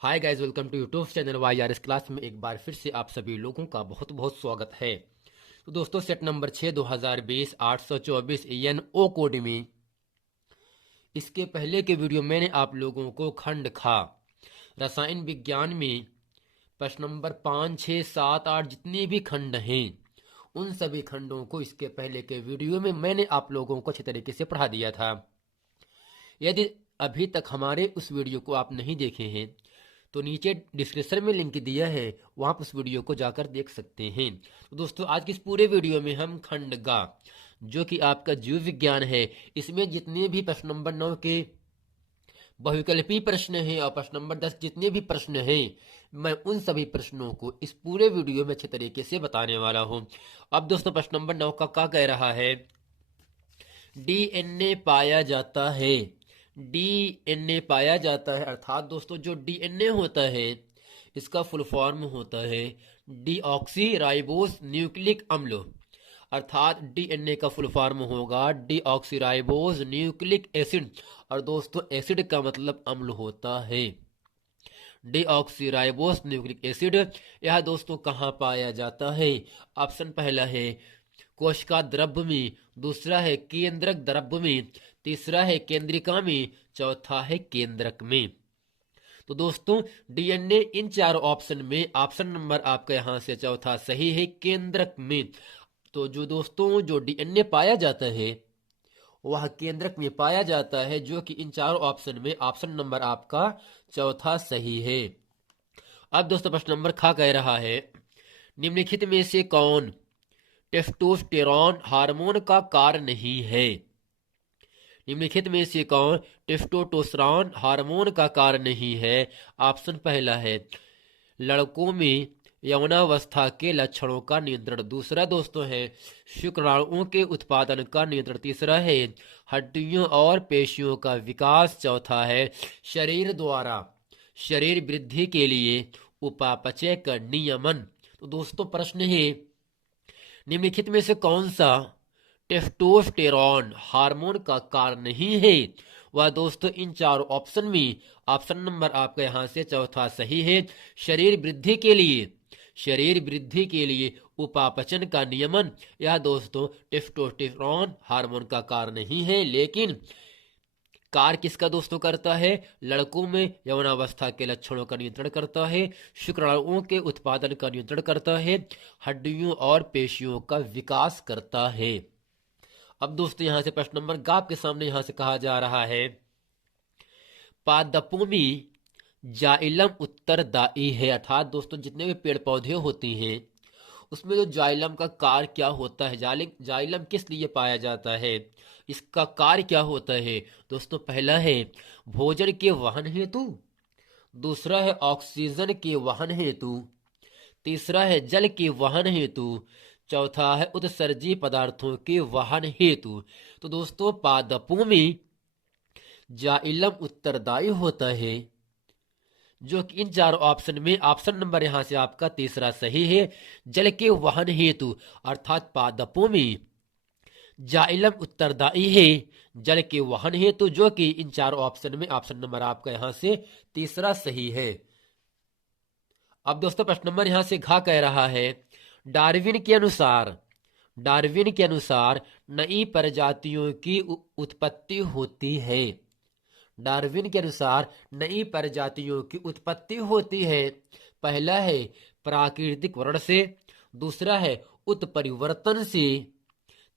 Hi guys, welcome to YouTube channel Y R S class में एक बार फिर से आप सभी लोगों का बहुत बहुत स्वागत है। तो दोस्तों, set number 6 2020 824 N O code में इसके पहले के वीडियो मैंने आप लोगों को खंड खा रसायन विज्ञान में प्रश्न नंबर 5 6 7 8 जितने भी खंड हैं उन सभी खंडों को इसके पहले के वीडियो में मैंने आप लोगों को अच्छे तरीके से पढ़ा दिया था। यदि अभी तक हमारे उस वीडियो को आप नहीं देखे हैं तो नीचे डिस्क्रिप्शन में लिंक दिया है, वहां पर उस वीडियो को जाकर देख सकते हैं। तो दोस्तों, आज के इस पूरे वीडियो में हम खंड गा जो कि आपका जीव विज्ञान है, इसमें जितने भी प्रश्न नंबर 9 के बहुविकल्पी प्रश्न हैं और प्रश्न नंबर 10 जितने भी प्रश्न हैं, मैं उन सभी प्रश्नों को इस पूरे वीडियो में अच्छे तरीके से बताने वाला हूं। अब दोस्तों, प्रश्न नंबर 9 का क्या कह रहा है? डीएनए पाया जाता है। डीएनए पाया जाता है अर्थात दोस्तों, जो डीएनए होता है इसका फुल फॉर्म होता है डीऑक्सी राइबोस न्यूक्लिक अम्ल। अर्थात डीएनए का फुल फॉर्म होगा डीऑक्सी राइबोस न्यूक्लिक एसिड। और दोस्तों, एसिड का मतलब अम्ल होता है। डीऑक्सी राइबोस न्यूक्लिक एसिड यह दोस्तों कहाँ पाया जाता है? ऑप्शन पहला है कोशिका द्रव्य में, दूसरा है केंद्रक द्रव्य में, तीसरा है केंद्रिका में, चौथा है केंद्रक में। तो दोस्तों, डीएनए इन चारों ऑप्शन में ऑप्शन नंबर आपका यहां से चौथा सही है, केंद्रक में। तो जो दोस्तों जो डीएनए पाया जाता है वह केंद्रक में पाया जाता है, जो कि इन चारों ऑप्शन में ऑप्शन नंबर आपका चौथा सही है। अब दोस्तों, प्रश्न नंबर खा कह रहा है निम्नलिखित में से कौन टेस्टोस्टेरॉन हार्मोन का कार्य नहीं है? निम्नलिखित में से कौन टेस्टोस्टेरॉन हार्मोन का कार्य नहीं है? ऑप्शन पहला है लड़कों में यौनावस्था के लक्षणों का नियंत्रण, दूसरा दोस्तों है शुक्राणुओं के उत्पादन का नियंत्रण, तीसरा है हड्डियों और पेशियों का विकास, चौथा है शरीर द्वारा शरीर वृद्धि के लिए उपापचय का नियमन। तो दोस्तों, प्रश्न है निम्नलिखित में से कौन सा टेस्टोस्टेरॉन हार्मोन का कारण नहीं है? वह दोस्तों इन चारों ऑप्शन में ऑप्शन नंबर आपका यहां से चौथा सही है, शरीर वृद्धि के लिए शरीर वृद्धि के लिए उपापचन का नियमन। यह दोस्तों टेस्टोस्टेरॉन हार्मोन का कारण नहीं है, लेकिन कार्य किसका दोस्तों करता है? लड़कों में यौनावस्था के लक्षणों का नियंत्रण करता है, शुक्राणुओं के उत्पादन का नियंत्रण करता है, हड्डियों और पेशियों का विकास करता है। अब दोस्तों, यहां से प्रश्न नंबर ग आपके सामने यहां से कहा जा रहा है पादपों में जाइलम उत्तरदायी है। अर्थात दोस्तों, जितने भी पेड़ पौधे होते हैं उसमें जो जाइलम का कार्य क्या होता है, जाइलम किस लिए पाया जाता है, इसका कार्य क्या होता है? दोस्तों, पहला है भोजन के वहन हेतु, दूसरा है ऑक्सीजन के वहन हेतु, तीसरा है जल के वहन हेतु, चौथा है उत्सर्जी पदार्थों के वहन हेतु। तो दोस्तों, पादपों में जाइलम उत्तरदायी होता है, जो कि इन चार ऑप्शन में ऑप्शन नंबर यहां से आपका तीसरा सही है, जल के वहन हेतु। अर्थात पादपों में जाइलम उत्तरदायी है जल के वहन हेतु, जो कि इन चार ऑप्शन में ऑप्शन नंबर आपका यहां से तीसरा सही है। अब दोस्तों, प्रश्न नंबर यहां से घा कह रहा है डार्विन के अनुसार डार्विन के अनुसार नई प्रजातियों की उत्पत्ति होती है। डार्विन के अनुसार नई प्रजातियों की उत्पत्ति होती है। पहला है प्राकृतिक वर्ण से, दूसरा है उत्परिवर्तन से,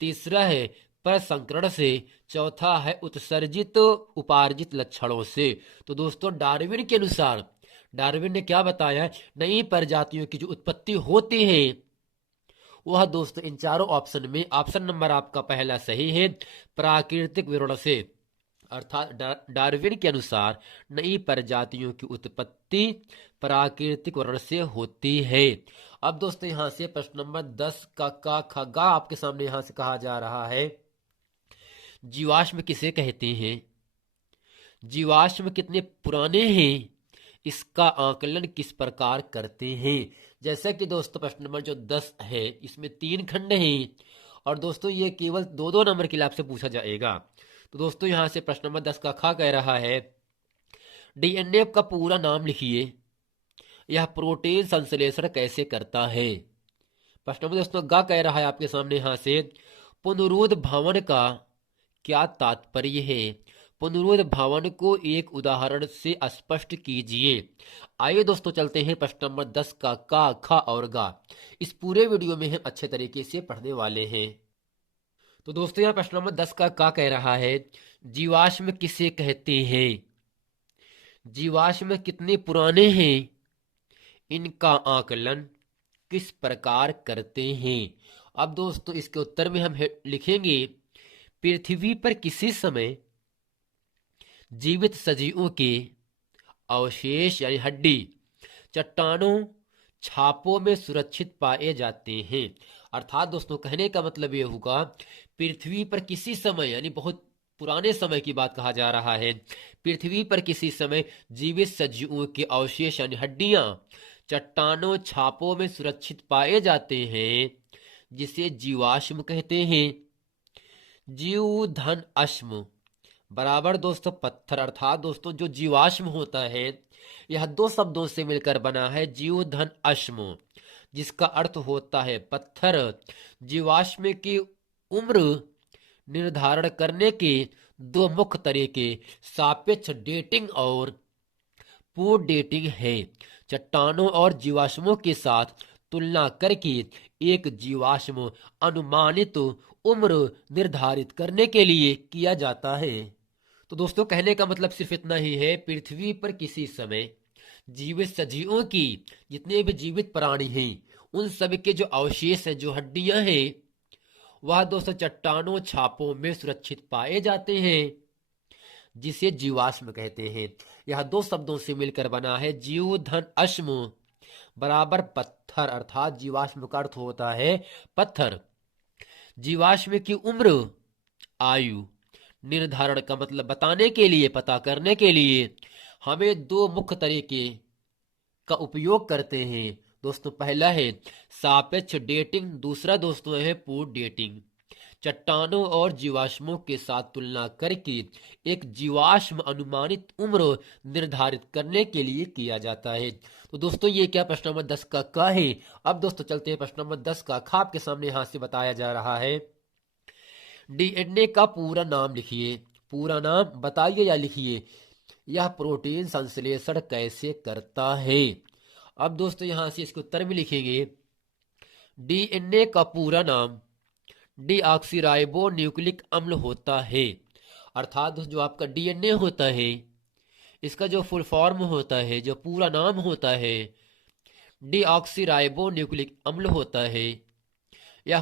तीसरा है प्रसंकरण से, चौथा है उत्सर्जित उपार्जित लक्षणों से। तो दोस्तों, डार्विन के अनुसार डार्विन ने क्या बताया? नई प्रजातियों की जो उत्पत्ति होती है वह दोस्तों इन चारों ऑप्शन में ऑप्शन नंबर आपका पहला सही है, प्राकृतिक विवरण से। अर्थात डार्विन के अनुसार नई प्रजातियों की उत्पत्ति प्राकृतिक वर्ण से होती है। अब दोस्तों, यहां से प्रश्न नंबर 10 का खगा आपके सामने यहां से कहा जा रहा है जीवाश्म किसे कहते हैं? जीवाश्म कितने पुराने हैं, इसका आकलन किस प्रकार करते हैं? जैसा कि दोस्तों, प्रश्न नंबर जो 10 है इसमें 3 खंड हैं और दोस्तों ये केवल 2-2 नंबर के लिए आपसे पूछा जाएगा। तो दोस्तों, यहां से प्रश्न नंबर 10 का खा कह रहा है डीएनए का पूरा नाम लिखिए। यह प्रोटीन संश्लेषण कैसे करता है? प्रश्न नंबर दोस्तों गा कह रहा है आपके सामने यहां से, पुनरुद्ध भवन का क्या तात्पर्य है? पुनरुद्ध भवन को एक उदाहरण से स्पष्ट कीजिए। आइए दोस्तों चलते हैं प्रश्न नंबर 10 का खा और गा। इस पूरे वीडियो में हम अच्छे तरीके से पढ़ने वाले हैं। तो दोस्तों यहाँ प्रश्न नंबर 10 का कह रहा है, जीवाश्म किसे कहते हैं? जीवाश्म कितने पुराने हैं? इनका आकलन किस प्रकार करते हैं? अब दोस्तों इसके उत्तर में हम लिखेंगे, पृथ्वी पर किसी समय जीवित सजीवों के अवशेष यानी हड्डी चट्टानों छापों में सुरक्षित पाए जाते हैं। अर्थात दोस्तों कहने का मतलब यह होगा, पृथ्वी पर किसी समय यानी बहुत पुराने समय की बात कहा जा रहा है, पृथ्वी पर किसी समय जीवित सजीवों के अवशेष यानी हड्डियां चट्टानों छापों में सुरक्षित पाए जाते हैं, जिसे जीवाश्म कहते हैं। जीव धन अश्म बराबर दोस्तों पत्थर। अर्थात दोस्तों जो जीवाश्म होता है यह दो शब्दों से मिलकर बना है, जीव धन अश्म, जिसका अर्थ होता है पत्थर। जीवाश्म की उम्र निर्धारण करने के दो मुख्य तरीके सापेक्ष डेटिंग और पूर्ण डेटिंग है। चट्टानों और जीवाश्मों के साथ तुलना करके एक जीवाश्म अनुमानित उम्र निर्धारित करने के लिए किया जाता है। तो दोस्तों कहने का मतलब सिर्फ इतना ही है, पृथ्वी पर किसी समय जीवित सजीवों की जितने भी जीवित प्राणी हैं उन सभी के जो अवशेष हैं, जो हड्डियां हैं, वह दोस्तों चट्टानों छापों में सुरक्षित पाए जाते हैं, जिसे जीवाश्म कहते हैं। यह दो शब्दों से मिलकर बना है, जीव धन अश्म बराबर पत्थर। अर्थात जीवाश्म का अर्थ होता है पत्थर। जीवाश्म की उम्र आयु निर्धारण का मतलब बताने के लिए, पता करने के लिए हमें दो मुख्य तरीके का उपयोग करते हैं दोस्तों। पहला है सापेक्ष डेटिंग, दूसरा दोस्तों है पूर्ण डेटिंग। चट्टानों और जीवाश्मों के साथ तुलना करके एक जीवाश्म अनुमानित उम्र निर्धारित करने के लिए किया जाता है। तो दोस्तों ये क्या प्रश्न नंबर 10 का है। अब दोस्तों चलते हैं प्रश्न नंबर 10 का खा। आपके सामने यहां से बताया जा रहा है, डीएनए का पूरा नाम लिखिए। पूरा नाम बताइए या लिखिए। यह प्रोटीन संश्लेषण कैसे करता है? अब दोस्तों यहां से इसके उत्तर में लिखेंगे, डीएनए का पूरा नाम डीऑक्सीराइबो न्यूक्लिक अम्ल होता है। अर्थात जो आपका डीएनए होता है इसका जो फुल फॉर्म होता है, जो पूरा नाम होता है, डीऑक्सीराइबो न्यूक्लिक अम्ल होता है। यह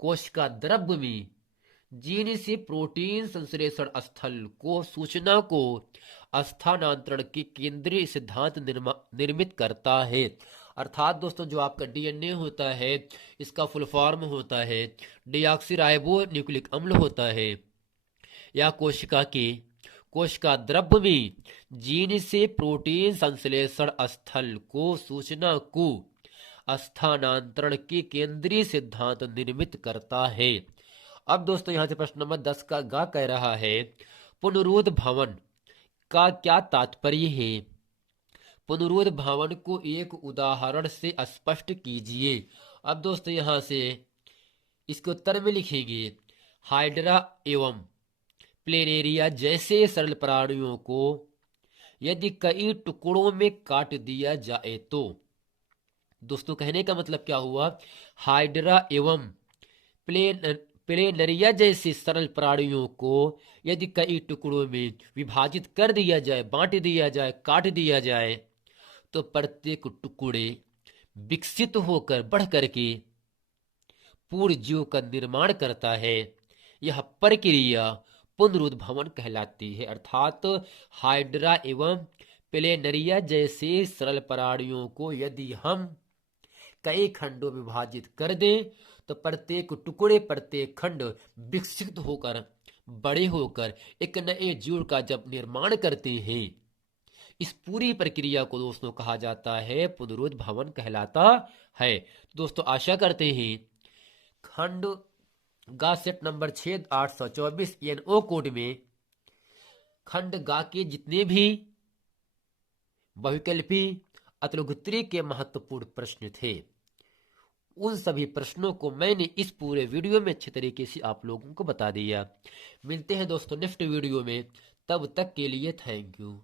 कोशिका द्रव्य में जीन से प्रोटीन संश्लेषण स्थल को सूचना को स्थानांतरण के केंद्रीय सिद्धांत निर्मित करता है। अर्थात दोस्तों जो आपका डीएनए होता है इसका फुल फॉर्म होता है डीऑक्सीराइबो न्यूक्लिक अम्ल होता है। यह कोशिका द्रव्य में जीन से प्रोटीन संश्लेषण स्थल को सूचना को स्थानांतरण के केंद्रीय सिद्धांत निर्मित करता है। अब दोस्तों यहां से प्रश्न नंबर 10 का गा कह रहा है, पुनरुद्ध भवन का क्या तात्पर्य है? पुनरुद्ध भवन को एक उदाहरण से स्पष्ट कीजिए। अब दोस्तों यहां से इसके उत्तर में लिखेंगे, हाइड्रा एवं प्लेनेरिया जैसे सरल प्राणियों को यदि कई टुकड़ों में काट दिया जाए तो। दोस्तों कहने का मतलब क्या हुआ, हाइड्रा एवं प्लेनरिया जैसे सरल प्राणियों को यदि कई टुकड़ों में विभाजित कर दिया जाए, बांट दिया जाए, काट दिया जाए, तो प्रत्येक टुकड़े विकसित होकर बढ़ करके पूर्ण जीव का निर्माण करता है। यह प्रक्रिया पुनरुद्ध भवन कहलाती है। अर्थात हाइड्रा एवं प्लेनरिया जैसे सरल प्राणियों को यदि हम कई खंडों में विभाजित कर दें तो प्रत्येक टुकड़े, प्रत्येक खंड विकसित होकर, बड़े होकर एक नए जीव का जब निर्माण करते हैं, इस पूरी प्रक्रिया को दोस्तों कहा जाता है पुनरुद्ध भवन कहलाता है। दोस्तों आशा करते हैं खंड गा सेट नंबर 6824 ENO कोड में खंड गा के जितने भी बहुविकल्पी अतुलग्त्री के महत्वपूर्ण प्रश्न थे, उन सभी प्रश्नों को मैंने इस पूरे वीडियो में अच्छे तरीके से आप लोगों को बता दिया। मिलते हैं दोस्तों नेक्स्ट वीडियो में, तब तक के लिए थैंक यू।